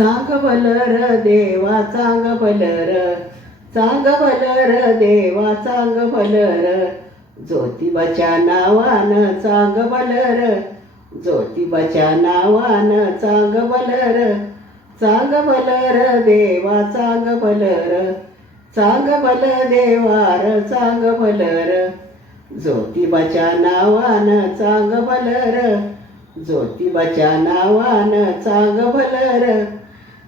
सांग भलर देवा सांग भलर, सांग भलर देवा सांग भलर, ज्योतिबाच्या नावानं सांग भलर, ज्योतिबाच्या नावानं सांग भलर, सांग भलर देवा सांग भलर, सांग भल देवार सांग भलर, ज्योतिबाच्या नावानं सांग भलर, ज्योतिबाच्या नावानं सांग भलर.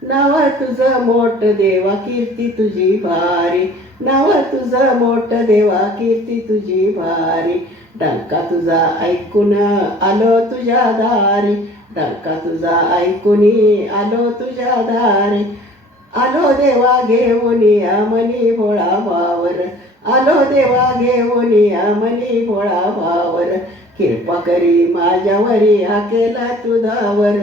नाव तुझं मोठ देवा कीर्ती तुझी भारी, नाव तुझं मोठ देवा कीर्ती तुझी भारी, डंका तुझा ऐकून आलो तुझ्या दारी, डंका तुझा ऐकून आलो तुझ्या दारी. आलो देवा घेऊन मनी भोळा भावर, आलो देवा घेऊन मनी भोळा भावर, कृपा करी माझ्यावरी हा केला तुझावर,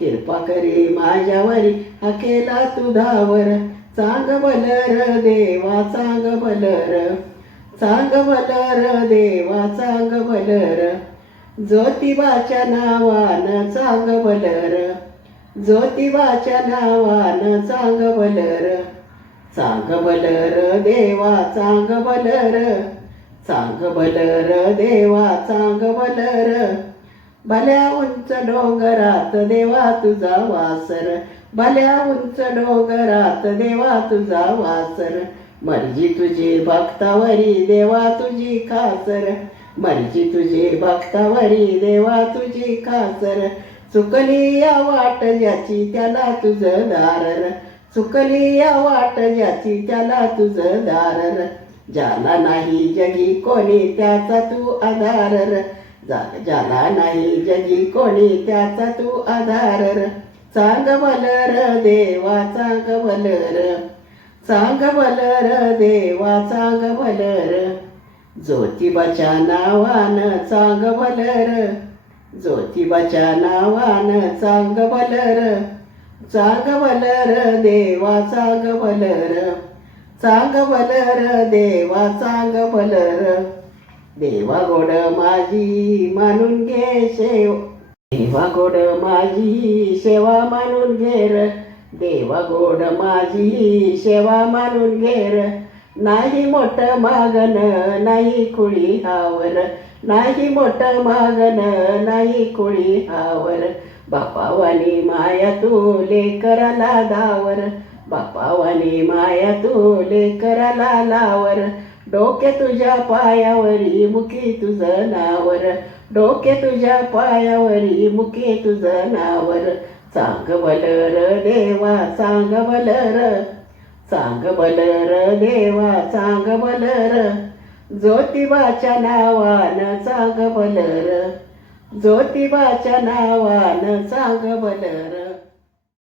कृपा करी माझ्यावरी हा केला तुझावर. सांग भलर देवा सांग भलर, सांग भलर देवा सांग भलर, ज्योतिबाच्या नावानं सांग भलर, ज्योतिबाच्या नावानं सांग भलर, सांग भलर देवा सांग भलर, सांग भलर देवा सांग भलर. भल्या उंच डोंगरात देवा तुझा वासर, भल्या उंच डोंगरात देवा तुझा वासर, मर्जी तुझी भक्तावरी देवा तुझी खासर, मर्जी तुझी भक्तावरी देवा तुझी खासर. चुकली या वाट ज्याची त्याला तुझं दारर, चुकली या वाट ज्याची त्याला तुझं दारर, ज्याला नाही जगी कोणी त्याचा तू आधारर, ज्याला नाही जगी कोणी त्याचा तू आधारर. सांग भलर देवा सांग भलर, सांग भलर देवा सांग भलर, ज्योतिबाच्या नावानं सांग भलर, ज्योतिबाच्या नावानं सांग भलर, सांग भलर देवा सांग भलर, सांग भलर देवा सांग भलर. देवा गोड माझी मानून घे शेव, देवा गोड माझी सेवा मानून घेर, देवा गोड माझी सेवा मानून घेर. नाही मोठ मागन नाही कुळी हावर, नाही मोठ मागन नाही कुळी हावर, बापावानी माया तू लेकराला दावर, बापावानी माया तू लेकराला लावर. डोके तुझ्या पायावरी मुखी तुझं नावर, डोके तुझ्या पायावरी मुखी तुझं नावर. सांग भलर देवा सांग भलर, सांग भलर देवा सांग भलर, ज्योतिबाच्या नावानं सांग भलर, ज्योतिबाच्या नावानं सांग भलर.